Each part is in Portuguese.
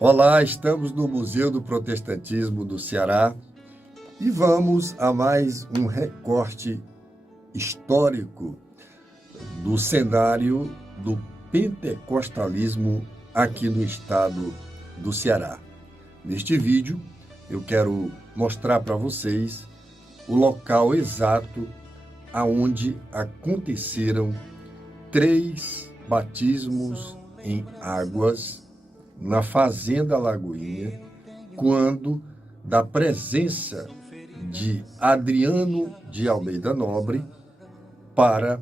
Olá, estamos no Museu do Protestantismo do Ceará e vamos a mais um recorte histórico do cenário do pentecostalismo aqui no estado do Ceará. Neste vídeo, eu quero mostrar para vocês o local exato aonde aconteceram 3 batismos em águas na Fazenda Lagoinha, quando da presença de Adriano de Almeida Nobre para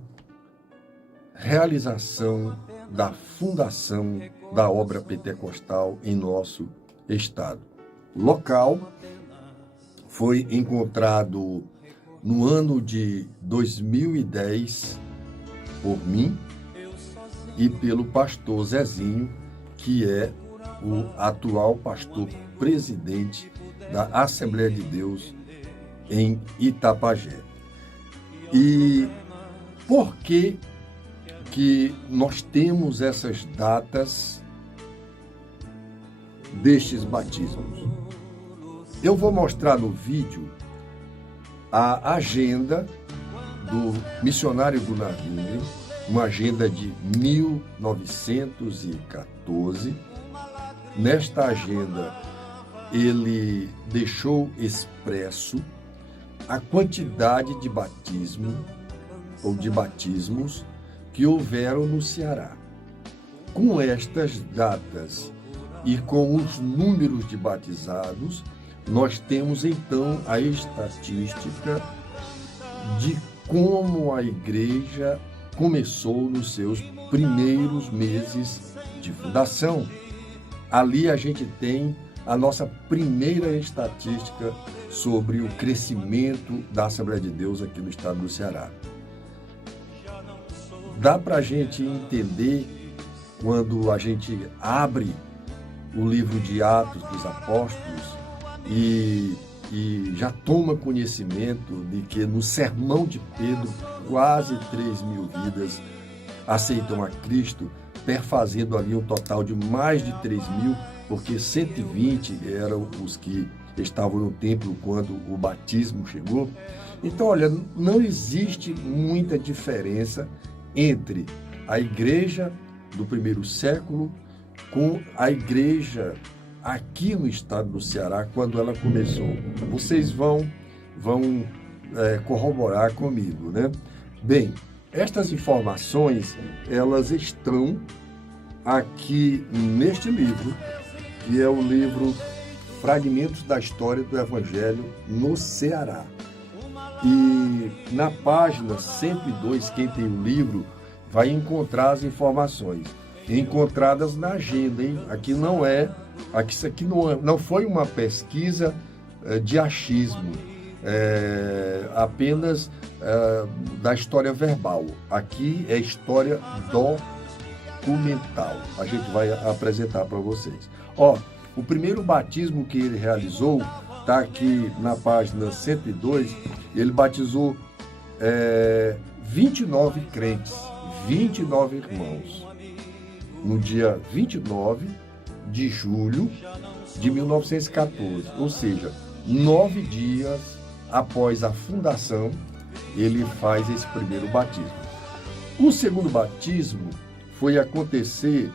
realização da fundação da obra pentecostal em nosso estado. O local foi encontrado no ano de 2010 por mim e pelo pastor Zezinho, que é o atual pastor presidente da Assembleia de Deus em Itapajé. E por que nós temos essas datas destes batismos? Eu vou mostrar no vídeo a agenda do missionário Gunnar Wingren, uma agenda de 1914. Nesta agenda, ele deixou expresso a quantidade de batismo ou de batismos que houveram no Ceará. Com estas datas e com os números de batizados, nós temos então a estatística de como a igreja começou nos seus primeiros meses de fundação. Ali a gente tem a nossa primeira estatística sobre o crescimento da Assembleia de Deus aqui no estado do Ceará. Dá para a gente entender, quando a gente abre o livro de Atos dos Apóstolos e já toma conhecimento de que no sermão de Pedro, quase 3.000 vidas aceitam a Cristo, perfazendo ali um total de mais de 3.000, porque 120 eram os que estavam no templo quando o batismo chegou. Então, olha, não existe muita diferença entre a igreja do primeiro século com a igreja aqui no estado do Ceará, quando ela começou. Vocês vão corroborar comigo, né? Bem, estas informações, elas estão aqui neste livro, que é o livro Fragmentos da História do Evangelho no Ceará. E na página 102, quem tem o livro vai encontrar as informações encontradas na agenda, hein? Isso aqui não foi uma pesquisa de achismo, apenas da história verbal. Aqui é história documental. A gente vai apresentar para vocês. O primeiro batismo que ele realizou está aqui na página 102. Ele batizou 29 crentes, 29 irmãos, no dia 29 de julho de 1914, ou seja, 9 dias após a fundação, ele faz esse primeiro batismo. O segundo batismo foi acontecer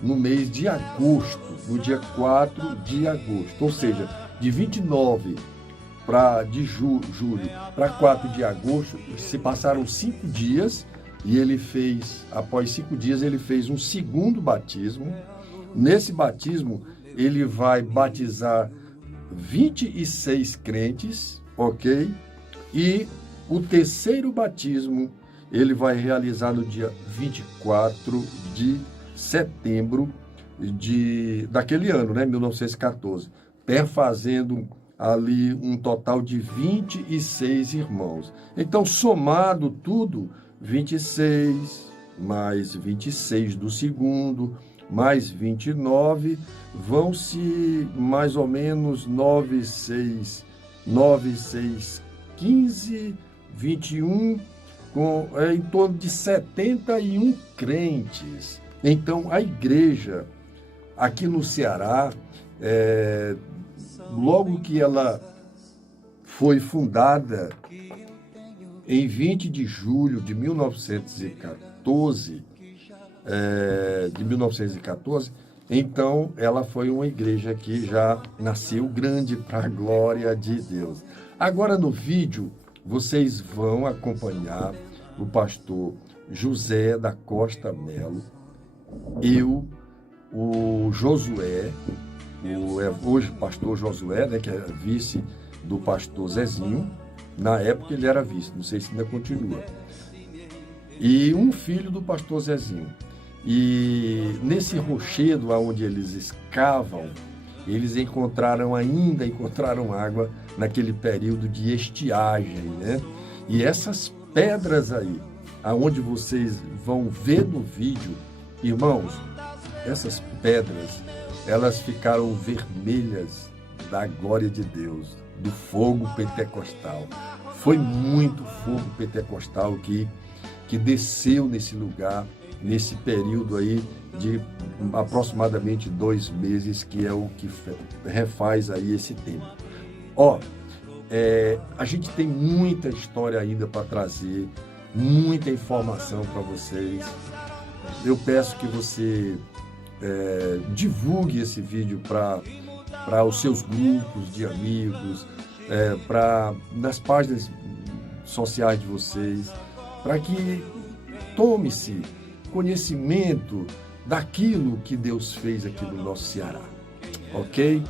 no mês de agosto, no dia 4 de agosto, ou seja, de 29 de julho para 4 de agosto, se passaram 5 dias, e ele fez, após 5 dias, ele fez um segundo batismo. Nesse batismo, ele vai batizar 26 crentes, ok? E o terceiro batismo, ele vai realizar no dia 24 de setembro daquele ano, né, 1914, perfazendo ali um total de 26 irmãos. Então, somado tudo, 26, mais 26 do segundo, mais 29, vão-se mais ou menos 9, 6, 15, 21, em torno de 71 crentes. Então, a igreja aqui no Ceará, logo que ela foi fundada em 20 de julho de 1914, então ela foi uma igreja que já nasceu grande para a glória de Deus. Agora no vídeo vocês vão acompanhar o pastor José da Costa Melo, o Josué, hoje pastor Josué, né, que é vice do pastor Zezinho. Na época ele era vice, não sei se ainda continua. E um filho do pastor Zezinho. E nesse rochedo onde eles escavam, eles encontraram água naquele período de estiagem, né? E essas pedras aí, aonde vocês vão ver no vídeo, irmãos, essas pedras, elas ficaram vermelhas da glória de Deus, do fogo pentecostal. Foi muito fogo pentecostal que desceu nesse lugar, nesse período aí de aproximadamente 2 meses, que é o que refaz aí esse tempo. A gente tem muita história ainda para trazer, muita informação para vocês. Eu peço que você divulgue esse vídeo para os seus grupos de amigos, nas páginas sociais de vocês, para que tome-se conhecimento daquilo que Deus fez aqui no nosso Ceará, ok?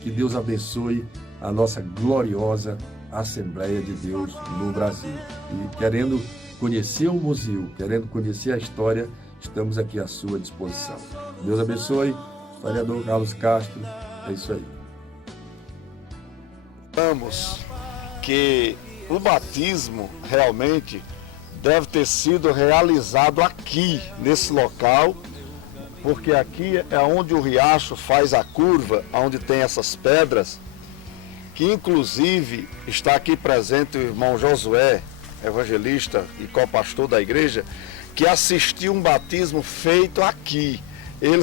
Que Deus abençoe a nossa gloriosa Assembleia de Deus no Brasil. E querendo conhecer o museu, querendo conhecer a história, estamos aqui à sua disposição. Deus abençoe. Vereador Carlos Castro, é isso aí. Vamos que o batismo realmente deve ter sido realizado aqui, nesse local, porque aqui é onde o riacho faz a curva, onde tem essas pedras, que inclusive está aqui presente o irmão Josué, evangelista e co-pastor da igreja, que assistiu um batismo feito aqui. Ele,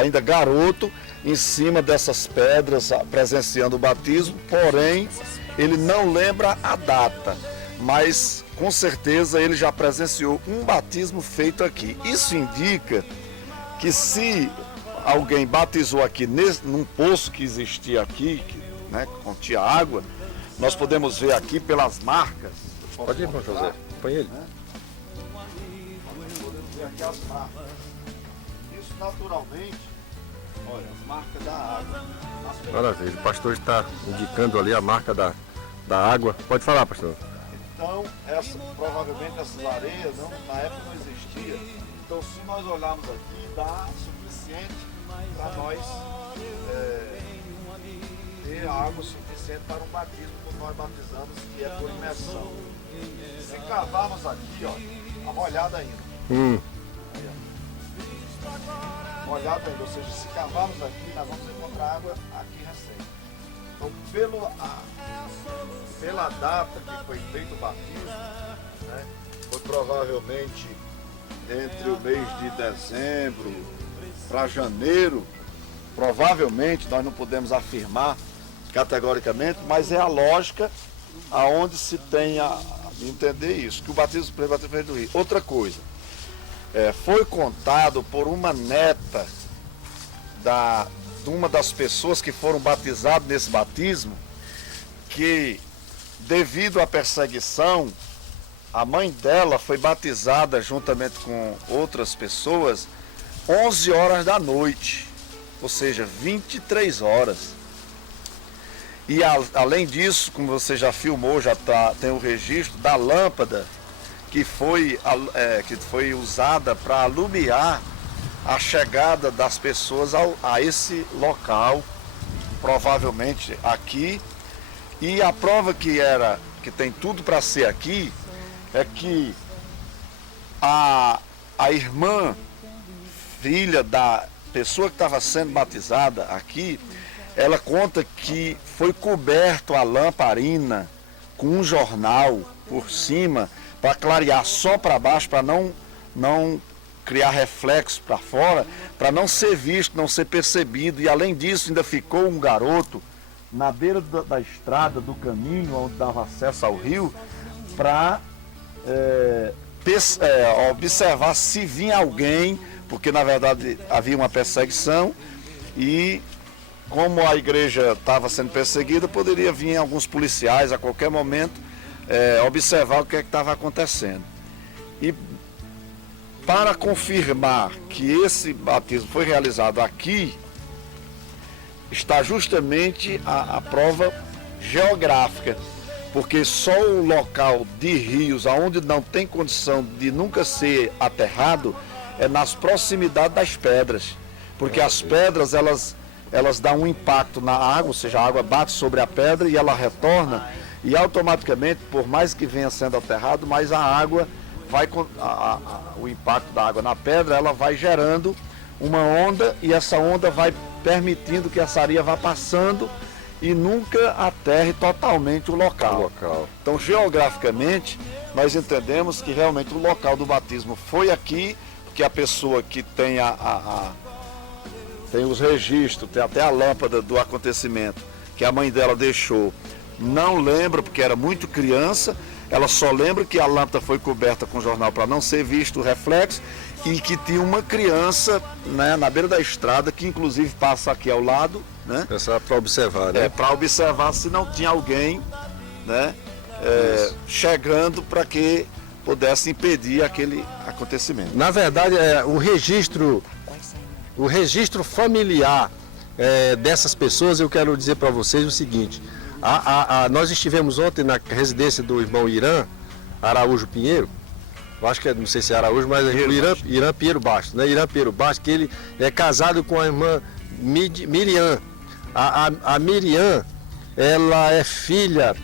ainda garoto, em cima dessas pedras, presenciando o batismo, porém, ele não lembra a data, mas com certeza ele já presenciou um batismo feito aqui. Isso indica que se alguém batizou aqui num poço que existia aqui, né, que continha água, nós podemos ver aqui pelas marcas. Pode ir, irmão José, põe ele. Podemos ver aqui as marcas. Isso naturalmente, olha, as marcas da água. Maravilha, o pastor está indicando ali a marca da água. Pode falar, pastor. Então, provavelmente essas areias na época não existia. Então, se nós olharmos aqui, dá suficiente para nós ter água suficiente para um batismo, como nós batizamos, que é por imersão. Se cavarmos aqui, ó, uma olhada ainda. Molhado ainda, ou seja, se cavarmos aqui, nós vamos encontrar água aqui recente. Então, pela data que foi feito o batismo, né, foi provavelmente entre o mês de dezembro para janeiro, provavelmente, nós não podemos afirmar categoricamente, mas é a lógica aonde se tem a entender isso, que o batismo foi feito no rio. Outra coisa, foi contado por uma neta de uma das pessoas que foram batizadas nesse batismo, que devido à perseguição, a mãe dela foi batizada juntamente com outras pessoas 11 horas da noite, ou seja, 23 horas. E além disso, como você já filmou, tem o registro da lâmpada que foi usada para alumiar a chegada das pessoas a esse local, provavelmente aqui. E a prova que tem tudo para ser aqui é que a irmã, filha da pessoa que estava sendo batizada aqui, ela conta que foi coberto a lamparina com um jornal por cima para clarear só para baixo, para não criar reflexo para fora, para não ser visto, não ser percebido. E além disso, ainda ficou um garoto na beira da estrada, do caminho, onde dava acesso ao rio, para observar se vinha alguém, porque na verdade havia uma perseguição e como a igreja estava sendo perseguida, poderia vir alguns policiais a qualquer momento observar o que é que estava acontecendo. E para confirmar que esse batismo foi realizado aqui, está justamente a prova geográfica, porque só o local de rios, onde não tem condição de nunca ser aterrado, é nas proximidades das pedras, porque as pedras elas dão um impacto na água, ou seja, a água bate sobre a pedra e ela retorna, e automaticamente, por mais que venha sendo aterrado, mais a água vai, o impacto da água na pedra, ela vai gerando uma onda, e essa onda vai permitindo que essa areia vá passando e nunca aterre totalmente o local. Então, geograficamente, nós entendemos que realmente o local do batismo foi aqui, porque a pessoa que tem tem os registros, tem até a lâmpada do acontecimento que a mãe dela deixou, não lembra porque era muito criança, ela só lembra que a lâmpada foi coberta com jornal para não ser visto o reflexo e que tinha uma criança, né, na beira da estrada, que inclusive passa aqui ao lado, né? Para observar, né? Para observar se não tinha alguém, né, chegando para que pudesse impedir aquele acontecimento. Na verdade, o registro familiar dessas pessoas, eu quero dizer para vocês o seguinte: nós estivemos ontem na residência do irmão Irã Araújo Pinheiro, eu acho que não sei se é Araújo, mas é Irã Pinheiro Bastos, né? Irã Pinheiro Bastos, que ele é casado com a irmã Miriam. A Miriam, ela é filha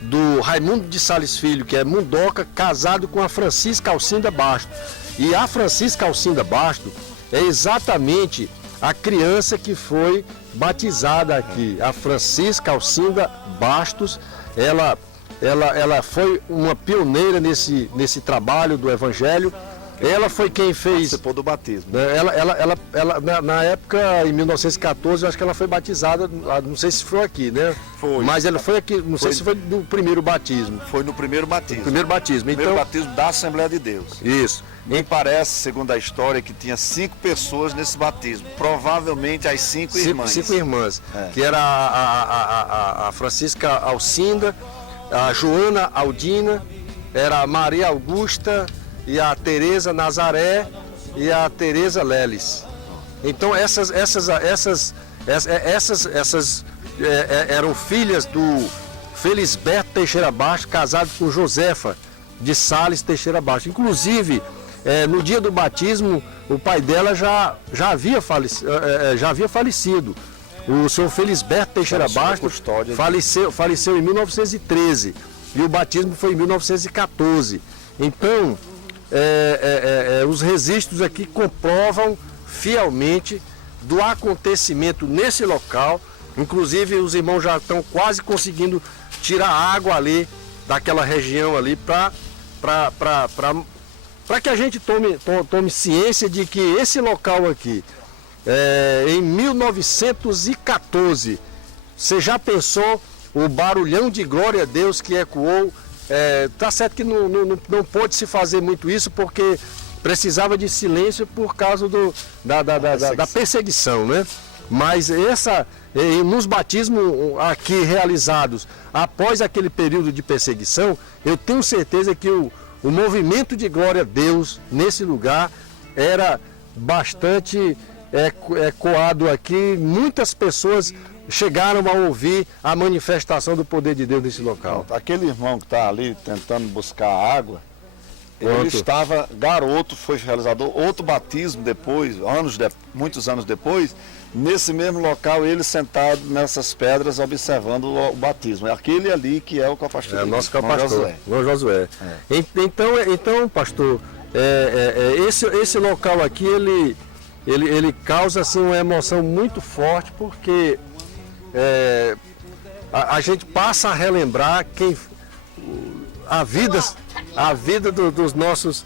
do Raimundo de Sales Filho, que é mundoca, casado com a Francisca Alcinda Bastos. E a Francisca Alcinda Bastos é exatamente a criança que foi batizada aqui. A Francisca Alcinda Bastos, ela foi uma pioneira nesse trabalho do Evangelho. Ela foi quem fez... Participou do batismo. Ela, na época, em 1914, eu acho que ela foi batizada, não sei se foi aqui, né? Foi. Mas ela foi aqui, não sei se foi no primeiro batismo. Foi no primeiro batismo. Primeiro batismo. Primeiro batismo da Assembleia de Deus. Isso. Me parece, segundo a história, que tinha 5 pessoas nesse batismo. Provavelmente as 5 irmãs. 5 irmãs. Que era a Francisca Alcinda, a Joana Aldina, era a Maria Augusta e a Teresa Nazaré e a Teresa Leles. Então essas eram filhas do Felisberto Teixeira Bastos, casado com Josefa de Sales Teixeira Bastos. Inclusive, no dia do batismo, o pai dela já havia falecido. O senhor Felisberto Teixeira Bastos faleceu em 1913 e o batismo foi em 1914. Então, os registros aqui comprovam fielmente do acontecimento nesse local. Inclusive, os irmãos já estão quase conseguindo tirar água ali daquela região ali para que a gente tome ciência de que esse local aqui, em 1914, você já pensou o barulhão de glória a Deus que ecoou? Tá certo que não pôde se fazer muito isso porque precisava de silêncio por causa da perseguição, né? Mas nos batismos aqui realizados após aquele período de perseguição, eu tenho certeza que o movimento de glória a Deus nesse lugar era bastante ecoado aqui. Muitas pessoas chegaram a ouvir a manifestação do poder de Deus nesse local. Aquele irmão que está ali tentando buscar água, ele estava garoto, foi realizado outro batismo depois, muitos anos depois, nesse mesmo local, ele sentado nessas pedras observando o batismo. É aquele ali que é o capastor. É o nosso capastor, João Josué. Então, pastor, esse local aqui, ele causa assim, uma emoção muito forte, porque a gente passa a relembrar a vida dos nossos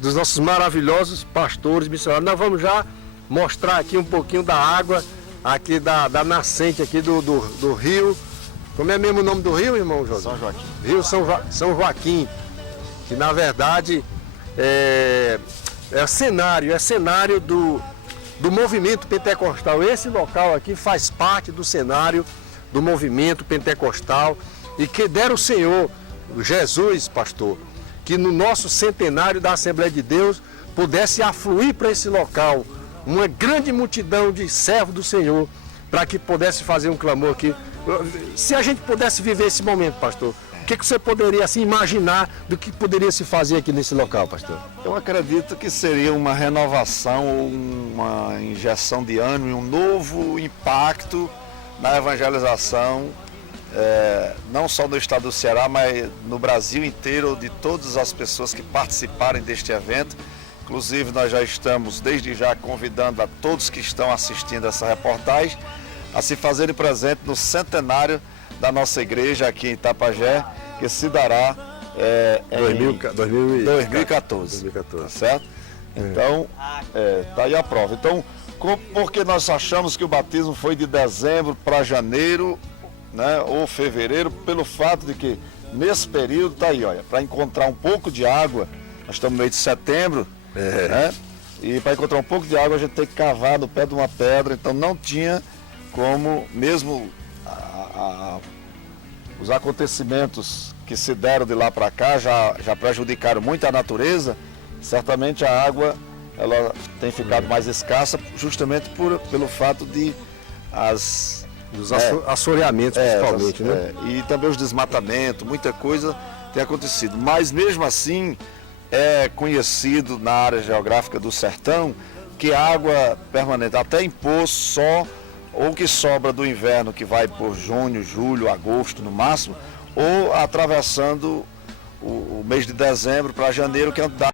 dos nossos maravilhosos pastores missionários. Nós vamos já mostrar aqui um pouquinho da água, aqui da nascente aqui do rio. Como é mesmo o nome do rio, irmão José? São Joaquim. Rio São Joaquim, que na verdade é cenário do movimento pentecostal. Esse local aqui faz parte do cenário do movimento pentecostal e que dera o Senhor, Jesus, pastor, que no nosso centenário da Assembleia de Deus pudesse afluir para esse local uma grande multidão de servos do Senhor, para que pudesse fazer um clamor aqui. Se a gente pudesse viver esse momento, pastor, o que você poderia assim, imaginar do que poderia se fazer aqui nesse local, pastor? Eu acredito que seria uma renovação, uma injeção de ânimo, um novo impacto na evangelização, não só no estado do Ceará, mas no Brasil inteiro, de todas as pessoas que participarem deste evento. Inclusive, nós já estamos, desde já, convidando a todos que estão assistindo essa reportagem a se fazerem presente no centenário da nossa igreja aqui em Itapajé, que se dará em 2014. Tá certo? Então, tá aí a prova. Então, porque nós achamos que o batismo foi de dezembro para janeiro, né, ou fevereiro, pelo fato de que nesse período, tá aí, olha, para encontrar um pouco de água, nós estamos no mês de setembro, né, e para encontrar um pouco de água a gente tem que cavar no pé de uma pedra, então não tinha como, mesmo os acontecimentos que se deram de lá para cá já prejudicaram muito a natureza, certamente a água ela tem ficado mais escassa justamente pelo fato de dos assoreamentos, principalmente, né? E também os desmatamentos, muita coisa tem acontecido. Mas mesmo assim é conhecido na área geográfica do sertão que a água permanente, até em poço só, ou que sobra do inverno, que vai por junho, julho, agosto no máximo, ou atravessando o mês de dezembro para janeiro, que é onde dá